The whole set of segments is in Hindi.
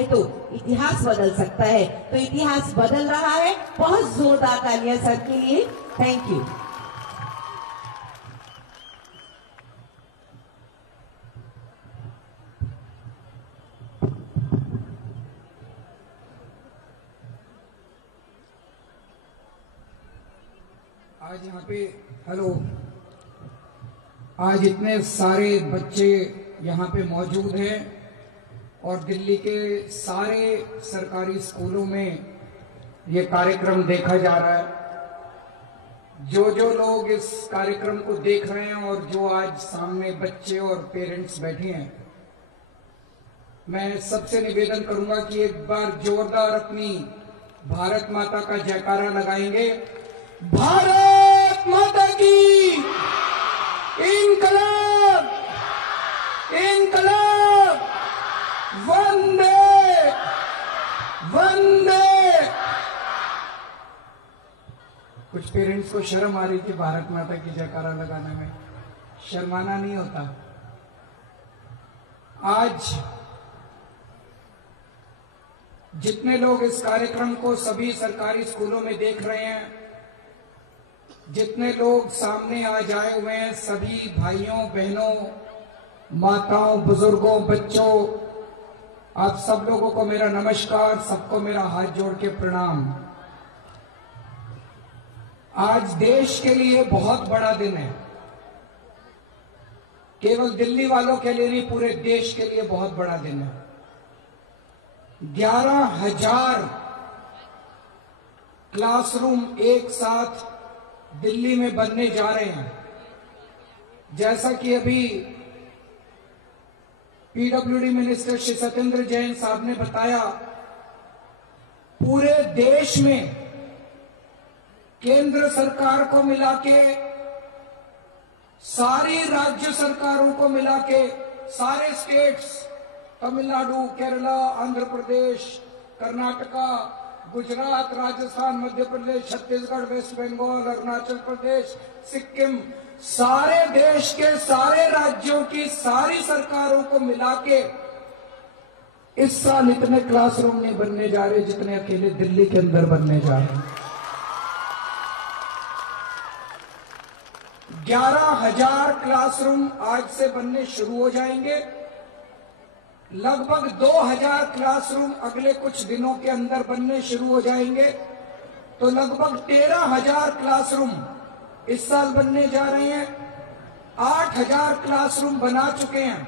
है तो इतिहास बदल सकता है। तो इतिहास बदल रहा है। बहुत जोरदार तालियां सर के लिए। Thank you. आज यहाँ पे हेलो, आज इतने सारे बच्चे यहाँ पे मौजूद हैं और दिल्ली के सारे सरकारी स्कूलों में ये कार्यक्रम देखा जा रहा है। जो लोग इस कार्यक्रम को देख रहे हैं और जो आज सामने बच्चे और पेरेंट्स बैठे हैं, मैं सबसे निवेदन करूंगा कि एक बार जोरदार अपनी भारत माता का जयकारा लगाएंगे। भारत माता की इनकलाब, इनकलाब, वंदे वंदे। कुछ पेरेंट्स को शर्म आ रही थी भारत माता की जयकारा लगाने में। शर्माना नहीं होता। आज जितने लोग इस कार्यक्रम को सभी सरकारी स्कूलों में देख रहे हैं, जितने लोग सामने आज आए हुए हैं, सभी भाइयों बहनों, माताओं, बुजुर्गों, बच्चों, आप सब लोगों को मेरा नमस्कार, सबको मेरा हाथ जोड़ के प्रणाम। आज देश के लिए बहुत बड़ा दिन है। केवल दिल्ली वालों के लिए नहीं, पूरे देश के लिए बहुत बड़ा दिन है। 11,000 क्लासरूम एक साथ दिल्ली में बनने जा रहे हैं। जैसा कि अभी पीडब्ल्यूडी मिनिस्टर श्री सत्येंद्र जैन साहब ने बताया, पूरे देश में केंद्र सरकार को मिला के, सारी राज्य सरकारों को मिला के, सारे स्टेट्स, तमिलनाडु, केरला, आंध्र प्रदेश, कर्नाटका, गुजरात, राजस्थान, मध्य प्रदेश, छत्तीसगढ़, वेस्ट बंगाल, अरुणाचल प्रदेश, सिक्किम, सारे देश के सारे राज्यों की सारी सरकारों को मिला के इस साल इतने क्लासरूम नहीं बनने जा रहे जितने अकेले दिल्ली के अंदर बनने जा रहे हैं। 11,000 क्लासरूम आज से बनने शुरू हो जाएंगे। लगभग 2,000 क्लासरूम अगले कुछ दिनों के अंदर बनने शुरू हो जाएंगे। तो लगभग 13,000 क्लासरूम इस साल बनने जा रहे हैं। 8,000 क्लासरूम बना चुके हैं।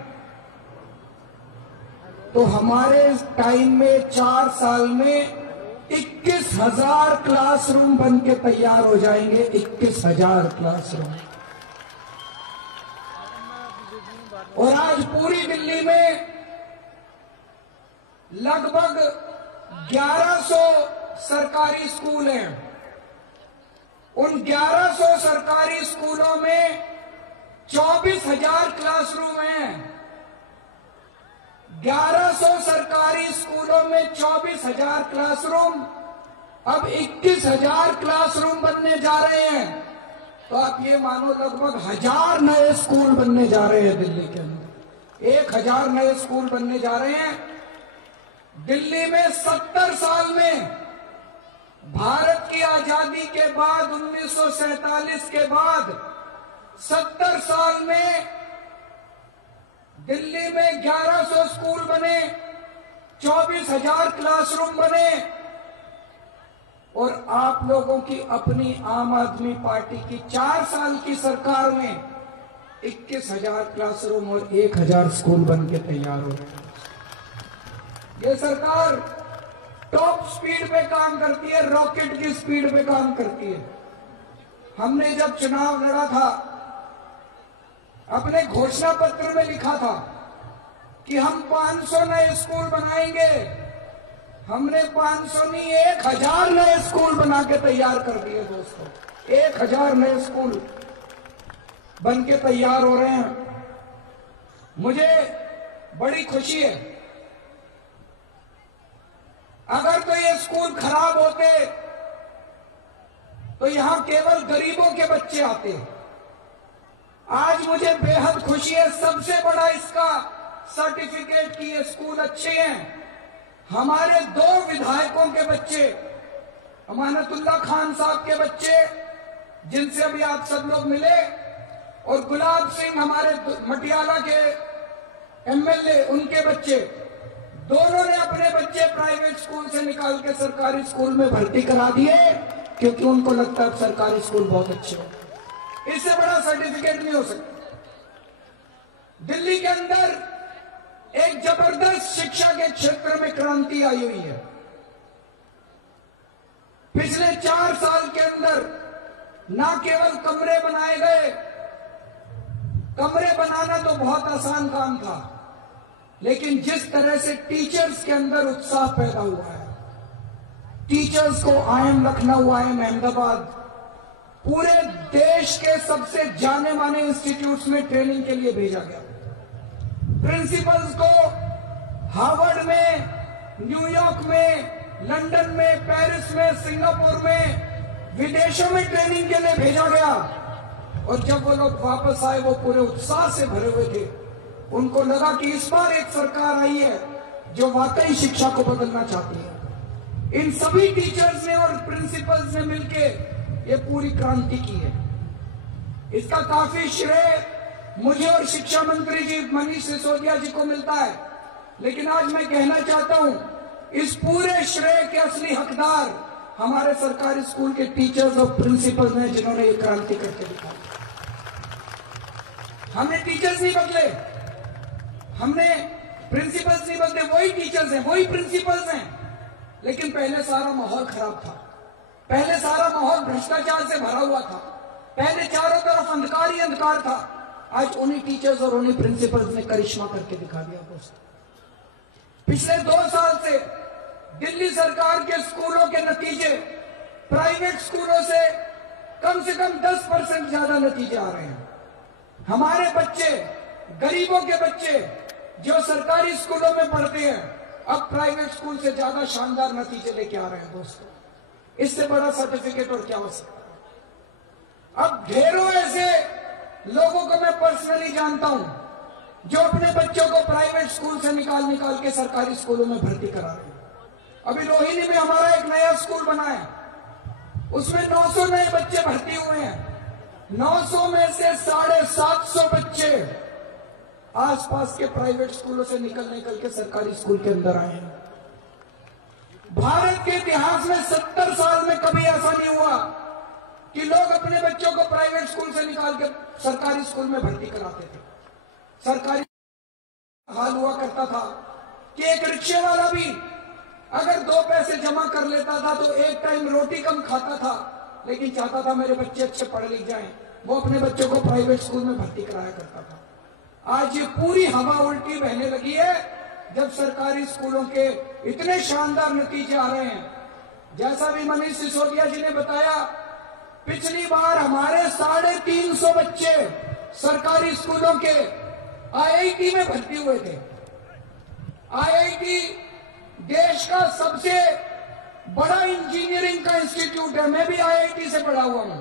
तो हमारे टाइम में 4 साल में 21,000 क्लासरूम बन के तैयार हो जाएंगे। 21,000 क्लासरूम। और आज पूरी दिल्ली में लगभग 1100 सरकारी स्कूल हैं। उन 1100 सरकारी स्कूलों में 24,000 क्लासरूम हैं। 1100 सरकारी स्कूलों में 24,000 क्लासरूम, अब 21,000 क्लासरूम बनने जा रहे हैं। तो आप ये मानो लगभग 1,000 नए स्कूल बनने जा रहे हैं दिल्ली के अंदर। 1,000 नए स्कूल बनने जा रहे हैं। दिल्ली में 70 साल में, भारत की आजादी के बाद 1947 के बाद 70 साल में दिल्ली में 1100 स्कूल बने, 24,000 क्लासरूम बने। और आप लोगों की अपनी आम आदमी पार्टी की 4 साल की सरकार में 21,000 क्लासरूम और 1,000 स्कूल बन के तैयार हो रहे हैं। ये सरकार टॉप स्पीड पे काम करती है, रॉकेट की स्पीड पे काम करती है। हमने जब चुनाव लड़ा था, अपने घोषणा पत्र में लिखा था कि हम 500 नए स्कूल बनाएंगे। हमने 500 नहीं 1,000 नए स्कूल बना के तैयार कर दिए दोस्तों। 1,000 नए स्कूल बन के तैयार हो रहे हैं। मुझे बड़ी खुशी है। अगर तो ये स्कूल खराब होते तो यहां केवल गरीबों के बच्चे आते। आज मुझे बेहद खुशी है। सबसे बड़ा इसका सर्टिफिकेट कि ये स्कूल अच्छे हैं। हमारे 2 विधायकों के बच्चे, अमानतुल्लाह खान साहब के बच्चे, जिनसे अभी आप सब लोग मिले, और गुलाब सिंह हमारे मटियाला के एमएलए, उनके बच्चे, दोनों ने अपने बच्चे प्राइवेट स्कूल से निकाल के सरकारी स्कूल में भर्ती करा दिए, क्योंकि उनको लगता है सरकारी स्कूल बहुत अच्छे हैं। इससे बड़ा सर्टिफिकेट नहीं हो सकता। दिल्ली के अंदर एक जबरदस्त शिक्षा के क्षेत्र में क्रांति आई हुई है। पिछले 4 साल के अंदर ना केवल कमरे बनाए गए, कमरे बनाना तो बहुत आसान काम था, लेकिन जिस तरह से टीचर्स के अंदर उत्साह पैदा हुआ है, टीचर्स को आईएम लखनऊ, आईएम अहमदाबाद, पूरे देश के सबसे जाने माने इंस्टीट्यूट्स में ट्रेनिंग के लिए भेजा गया। प्रिंसिपल्स को हार्वर्ड में, न्यूयॉर्क में, लंदन में, पेरिस में, सिंगापुर में, विदेशों में ट्रेनिंग के लिए भेजा गया। और जब वो लोग वापस आए, वो पूरे उत्साह से भरे हुए थे। उनको लगा कि इस बार एक सरकार आई है जो वाकई शिक्षा को बदलना चाहती है। इन सभी टीचर्स ने और प्रिंसिपल्स ने मिलके ये पूरी क्रांति की है। इसका काफी श्रेय मुझे और शिक्षा मंत्री जी मनीष सिसोदिया जी को मिलता है, लेकिन आज मैं कहना चाहता हूं, इस पूरे श्रेय के असली हकदार हमारे सरकारी स्कूल के टीचर्स और प्रिंसिपल्स हैं, जिन्होंने ये क्रांति करके दिखाई। हमने टीचर्स नहीं बदले, हमने प्रिंसिपल्स नहीं बदले, वही टीचर्स हैं, वही प्रिंसिपल्स हैं, लेकिन पहले सारा माहौल खराब था, पहले सारा माहौल भ्रष्टाचार से भरा हुआ था, पहले चारों तरफ अंधकार ही अंधकार था। आज उन्हीं टीचर्स और उन्हीं प्रिंसिपल्स ने करिश्मा करके दिखा दिया दोस्तों। पिछले 2 साल से दिल्ली सरकार के स्कूलों के नतीजे प्राइवेट स्कूलों से कम 10% ज्यादा नतीजे आ रहे हैं। हमारे बच्चे, गरीबों के बच्चे जो सरकारी स्कूलों में पढ़ते हैं, अब प्राइवेट स्कूल से ज्यादा शानदार नतीजे लेके आ रहे हैं दोस्तों। इससे बड़ा सर्टिफिकेट और क्या हो सकता है। अब ढेरों ऐसे लोगों को मैं पर्सनली जानता हूं जो अपने बच्चों को प्राइवेट स्कूल से निकाल के सरकारी स्कूलों में भर्ती करा रहे हैं। अभी रोहिणी में हमारा एक नया स्कूल बना है, उसमें 900 नए बच्चे भर्ती हुए हैं। 900 में से 750 बच्चे आसपास के प्राइवेट स्कूलों से निकल के सरकारी स्कूल के अंदर आए हैं। भारत के इतिहास में 70 साल में कभी ऐसा नहीं हुआ कि लोग अपने बच्चों को प्राइवेट स्कूल से निकाल के सरकारी स्कूल में भर्ती कराते थे। सरकारी हाल हुआ करता था कि एक रिक्शे वाला भी अगर 2 पैसे जमा कर लेता था तो एक टाइम रोटी कम खाता था, लेकिन चाहता था मेरे बच्चे अच्छे पढ़ लिख जाएं, वो अपने बच्चों को प्राइवेट स्कूल में भर्ती कराया करता था। आज ये पूरी हवा उल्टी बहने लगी है जब सरकारी स्कूलों के इतने शानदार नतीजे आ रहे हैं। जैसा भी मनीष सिसोदिया जी ने बताया, पिछली बार हमारे 350 बच्चे सरकारी स्कूलों के आईआईटी में भर्ती हुए थे। आईआईटी देश का सबसे बड़ा इंजीनियरिंग का इंस्टीट्यूट है। मैं भी आईआईटी से पढ़ा हुआ हूं।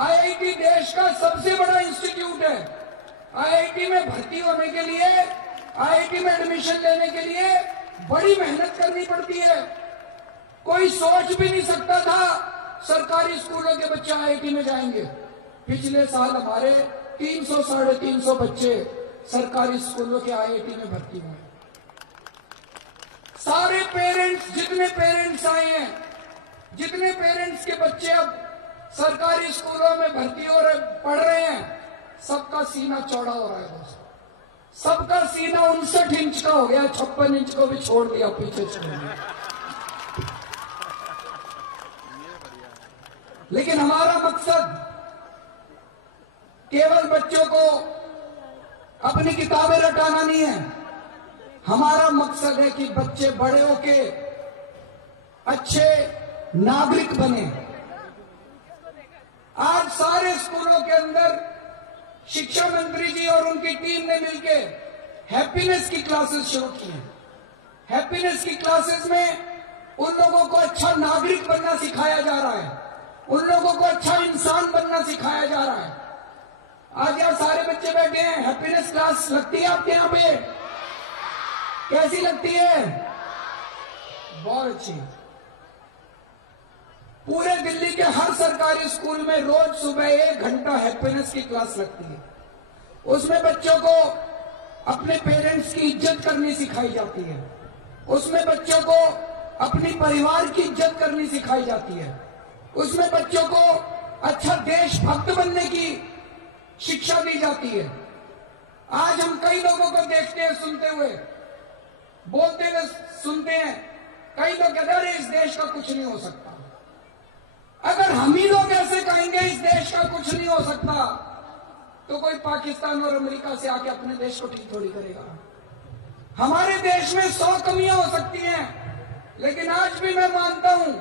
आईआईटी देश का सबसे बड़ा इंस्टीट्यूट है। आईआईटी में भर्ती होने के लिए, आईआईटी में एडमिशन लेने के लिए बड़ी मेहनत करनी पड़ती है। कोई सोच भी नहीं सकता था सरकारी स्कूलों के बच्चे आईआईटी में जाएंगे। पिछले साल हमारे 300-350 बच्चे सरकारी स्कूलों के आईआईटी में भर्ती हुए। सारे पेरेंट्स, जितने पेरेंट्स आए हैं, जितने पेरेंट्स के बच्चे अब सरकारी स्कूलों में भर्ती हो रहे, पढ़ रहे हैं, सबका सीना चौड़ा हो रहा है दोस्तों। सबका सीना 59 इंच का हो गया, 56 इंच को भी छोड़ दिया पीछे से। लेकिन हमारा मकसद केवल बच्चों को अपनी किताबें रटाना नहीं है। हमारा मकसद है कि बच्चे बड़े होके अच्छे नागरिक बने। आज सारे स्कूलों के अंदर शिक्षा मंत्री जी और उनकी टीम ने मिलकर हैप्पीनेस की क्लासेस शुरू की हैं। हैप्पीनेस की क्लासेस में उन लोगों को अच्छा नागरिक बनना सिखाया जा रहा है, उन लोगों को अच्छा इंसान बनना सिखाया जा रहा है। आज यहाँ सारे बच्चे बैठे हैं। हैप्पीनेस क्लास लगती है आपके यहाँ पे? कैसी लगती है? बहुत अच्छी। पूरे दिल्ली के हर सरकारी स्कूल में रोज सुबह 1 घंटा हैप्पीनेस की क्लास लगती है। उसमें बच्चों को अपने पेरेंट्स की इज्जत करनी सिखाई जाती है। उसमें बच्चों को अपनी परिवार की इज्जत करनी सिखाई जाती है। उसमें बच्चों को अच्छा देशभक्त बनने की शिक्षा दी जाती है। आज हम कई लोगों को देखते हैं, सुनते हुए, बोलते हुए सुनते हैं, कई लोग कहते हैं इस देश का कुछ नहीं हो सकता। अगर हम ही लोग ऐसे कहेंगे इस देश का कुछ नहीं हो सकता, तो कोई पाकिस्तान और अमेरिका से आके अपने देश को ठीक थोड़ी करेगा। हमारे देश में 100 कमियां हो सकती हैं, लेकिन आज भी मैं मानता हूं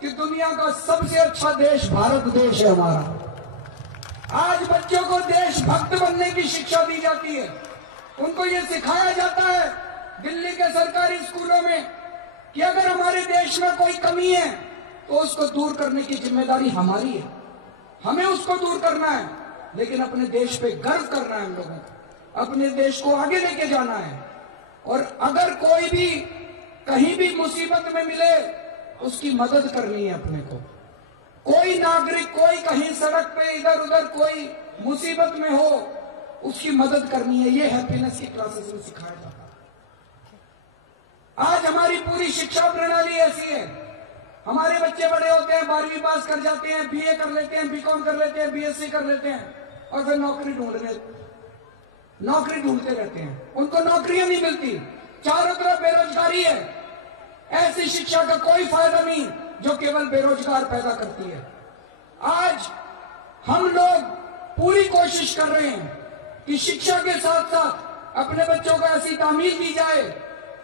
कि दुनिया का सबसे अच्छा देश भारत देश है हमारा। आज बच्चों को देशभक्त बनने की शिक्षा दी जाती है। उनको ये सिखाया जाता है दिल्ली के सरकारी स्कूलों में कि अगर हमारे देश में कोई कमी है तो उसको दूर करने की जिम्मेदारी हमारी है, हमें उसको दूर करना है। लेकिन अपने देश पे गर्व करना है हम लोगों को, अपने देश को आगे लेके जाना है। और अगर कोई भी कहीं भी मुसीबत में मिले उसकी मदद करनी है अपने को। कोई नागरिक कोई कहीं सड़क पे इधर उधर कोई मुसीबत में हो, उसकी मदद करनी है। ये हैप्पीनेस की क्लासेस में सिखाया जाता है। आज हमारी पूरी शिक्षा प्रणाली ऐसी है, हमारे बच्चे बड़े होते हैं, 12वीं पास कर जाते हैं, बीए कर लेते हैं, बीकॉम कर लेते हैं, बीएससी कर लेते हैं, और फिर नौकरी ढूंढते रहते हैं। उनको नौकरियां नहीं मिलती, चारों तरफ बेरोजगारी है। ऐसी शिक्षा का कोई फायदा नहीं जो केवल बेरोजगार पैदा करती है। आज हम लोग पूरी कोशिश कर रहे हैं कि शिक्षा के साथ साथ अपने बच्चों को ऐसी तामील दी जाए,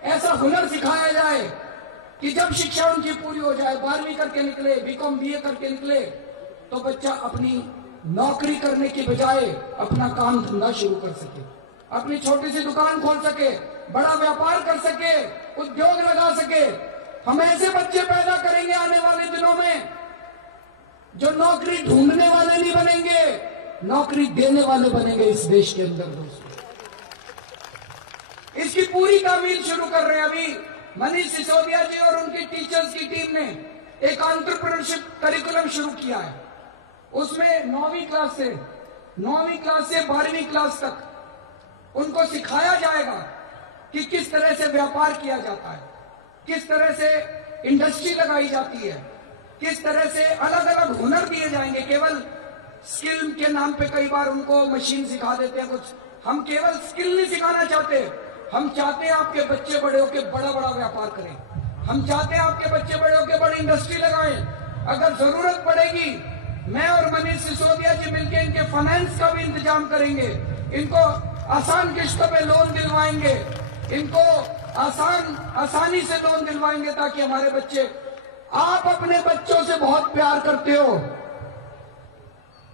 ऐसा हुनर सिखाया जाए कि जब शिक्षा उनकी पूरी हो जाए, 12वीं करके निकले, बीकॉम बीए करके निकले, तो बच्चा अपनी नौकरी करने की बजाय अपना काम धंधा शुरू कर सके, अपनी छोटी सी दुकान खोल सके, बड़ा व्यापार कर सके, उद्योग लगा सके। हम ऐसे बच्चे पैदा करेंगे आने वाले दिनों में जो नौकरी ढूंढने वाले नहीं बनेंगे, नौकरी देने वाले बनेंगे इस देश के अंदर। दोस्तों, इसकी पूरी तामील शुरू कर रहे हैं। अभी मनीष सिसोदिया जी और उनकी टीचर्स की टीम ने एक एंटरप्रेन्योरशिप करिकुलम शुरू किया है। उसमें 9वीं क्लास से 12वीं क्लास तक उनको सिखाया जाएगा कि किस तरह से व्यापार किया जाता है, किस तरह से इंडस्ट्री लगाई जाती है, किस तरह से अलग अलग हुनर दिए जाएंगे। केवल स्किल के नाम पे कई बार उनको मशीन सिखा देते हैं कुछ। हम केवल स्किल नहीं सिखाना चाहते, हम चाहते हैं आपके बच्चे बड़े होकर बड़ा बड़ा व्यापार करें। हम चाहते हैं आपके बच्चे बड़े होकर बड़ी इंडस्ट्री लगाएं। अगर जरूरत पड़ेगी, मैं और मनीष सिसोदिया जी मिलकर इनके फाइनेंस का भी इंतजाम करेंगे, इनको आसान किस्तों पे लोन दिलवाएंगे, इनको आसानी से लोन दिलवाएंगे, ताकि हमारे बच्चे, आप अपने बच्चों से बहुत प्यार करते हो,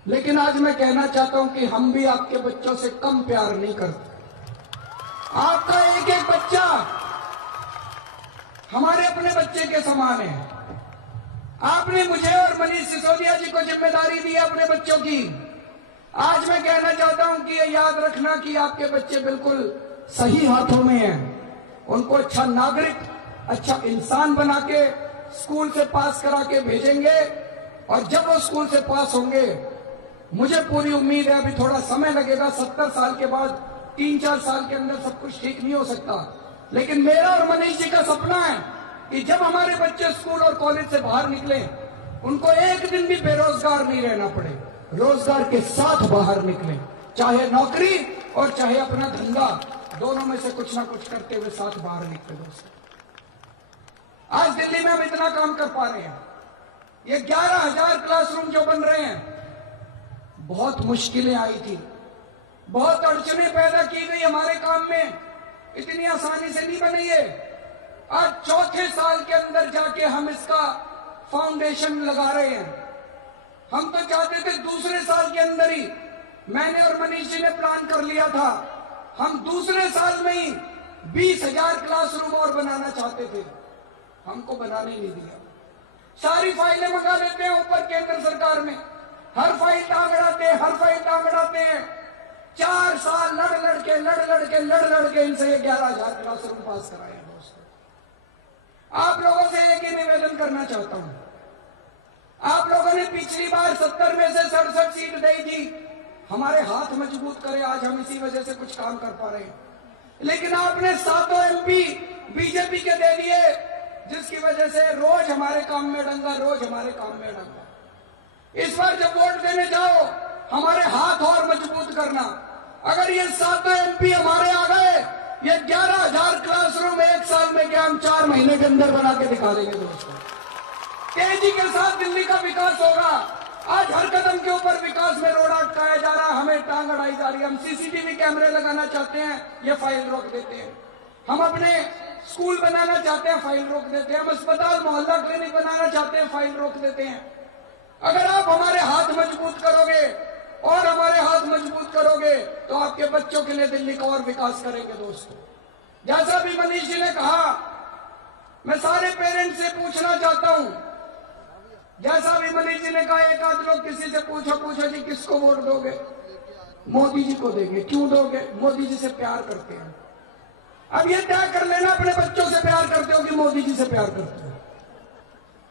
लेकिन आज मैं कहना चाहता हूं कि हम भी आपके बच्चों से कम प्यार नहीं करते। आपका एक एक बच्चा हमारे अपने बच्चे के समान है। आपने मुझे और मनीष सिसोदिया जी को जिम्मेदारी दी है अपने बच्चों की। आज मैं कहना चाहता हूं कि ये याद रखना कि आपके बच्चे बिल्कुल सही हाथों में हैं। उनको अच्छा नागरिक, अच्छा इंसान बना के स्कूल से पास करा के भेजेंगे, और जब वो स्कूल से पास होंगे, मुझे पूरी उम्मीद है, अभी थोड़ा समय लगेगा, 70 साल के बाद 3-4 साल के अंदर सब कुछ ठीक नहीं हो सकता, लेकिन मेरा और मनीष जी का सपना है कि जब हमारे बच्चे स्कूल और कॉलेज से बाहर निकले, उनको एक दिन भी बेरोजगार नहीं रहना पड़े, रोजगार के साथ बाहर निकले, चाहे नौकरी और चाहे अपना धंधा, दोनों में से कुछ ना कुछ करते हुए साथ बाहर निकले। दोस्तों, आज दिल्ली में हम इतना काम कर पा रहे हैं। ये 11,000 क्लासरूम जो बन रहे हैं, बहुत मुश्किलें आई थी, बहुत अड़चनें पैदा की गई हमारे काम में, इतनी आसानी से नहीं बनी है। आज चौथे साल के अंदर जाके हम इसका फाउंडेशन लगा रहे हैं। हम तो चाहते थे दूसरे साल के अंदर ही, मैंने और मनीष जी ने प्लान कर लिया था, हम दूसरे साल में ही 20,000 क्लासरूम और बनाना चाहते थे। हमको बनाने नहीं दिया। सारी फाइलें मंगा लेते हैं ऊपर केंद्र सरकार में, हर फाइल टांग अड़ाते हैं। 4 साल लड़ लड़ के इनसे ये 11,000 क्लासरूम पास कराए। दोस्तों, आप लोगों से चाहता हूं, आप लोगों ने पिछली बार 70 में से 67 सीट दी थी, हमारे हाथ मजबूत करे, आज हम इसी वजह से कुछ काम कर पा रहे हैं। लेकिन आपने 7 MP बीजेपी के दे दिए, जिसकी वजह से रोज हमारे काम में डंगा, रोज हमारे काम में डंगा। इस बार जब वोट देने जाओ, हमारे हाथ और मजबूत करना। अगर ये 7 MP हमारे आ गए, ये 11,000 क्लासरूम 1 साल में क्या हम 4 महीने के अंदर बना के दिखा देंगे दोस्तों। तेजी के साथ दिल्ली का विकास होगा। आज हर कदम के ऊपर विकास में रोड अटकाया जा रहा है, हमें टांग अड़ाई जा रही है। हम CCTV कैमरे लगाना चाहते हैं, ये फाइल रोक देते हैं। हम अपने स्कूल बनाना चाहते हैं, फाइल रोक देते हैं। हम अस्पताल मोहल्ला क्लिनिक बनाना चाहते हैं, फाइल रोक देते हैं। अगर आप हमारे हाथ मजबूत करोगे और हमारे हाथ मजबूत करोगे तो आपके बच्चों के लिए दिल्ली का और विकास करेंगे दोस्तों। जैसा भी मनीष जी ने कहा, मैं सारे पेरेंट्स से पूछना चाहता हूं, जैसा भी मनीष जी ने कहा, एक आध लोग किसी से पूछो जी किसको वोट दोगे? मोदी जी को देंगे। क्यों दोगे? मोदी जी से प्यार करते हैं। अब ये तय कर लेना, अपने बच्चों से प्यार करते हो कि मोदी जी से प्यार करते हो।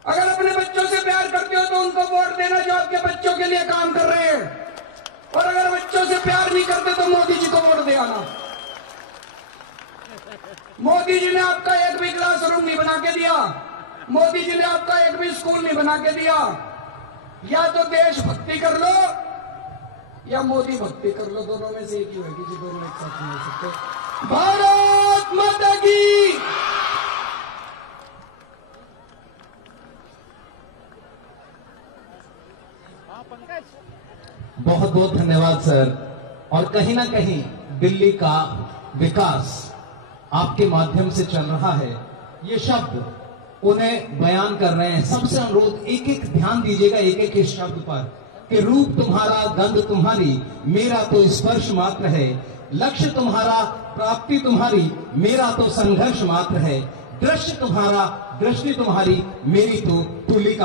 अगर अपने बच्चों से प्यार करते हो तो उनको वोट देना जो आपके बच्चों के लिए काम कर रहे हैं, और अगर बच्चों से प्यार नहीं करते तो मोदी जी को वोट दे आना। मोदी जी ने आपका एक भी क्लासरूम नहीं बना के दिया, मोदी जी ने आपका एक भी स्कूल नहीं बना के दिया। या तो देशभक्ति कर लो या मोदी भक्ति कर लो, दोनों में से एक ही होगी जी, दोनों एक साथ नहीं हो सकते। भारत माता की। बहुत बहुत धन्यवाद सर। और कहीं ना कहीं दिल्ली का विकास आपके माध्यम से चल रहा है, ये शब्द उन्हें बयान कर रहे हैं। सबसे अनुरोध, एक एक ध्यान दीजिएगा एक एक इस शब्द पर कि रूप तुम्हारा, गंध तुम्हारी, मेरा तो स्पर्श मात्र है। लक्ष्य तुम्हारा, प्राप्ति तुम्हारी, मेरा तो संघर्ष मात्र है। दृश्य तुम्हारा, दृष्टि तुम्हारी, मेरी तो तुलिका।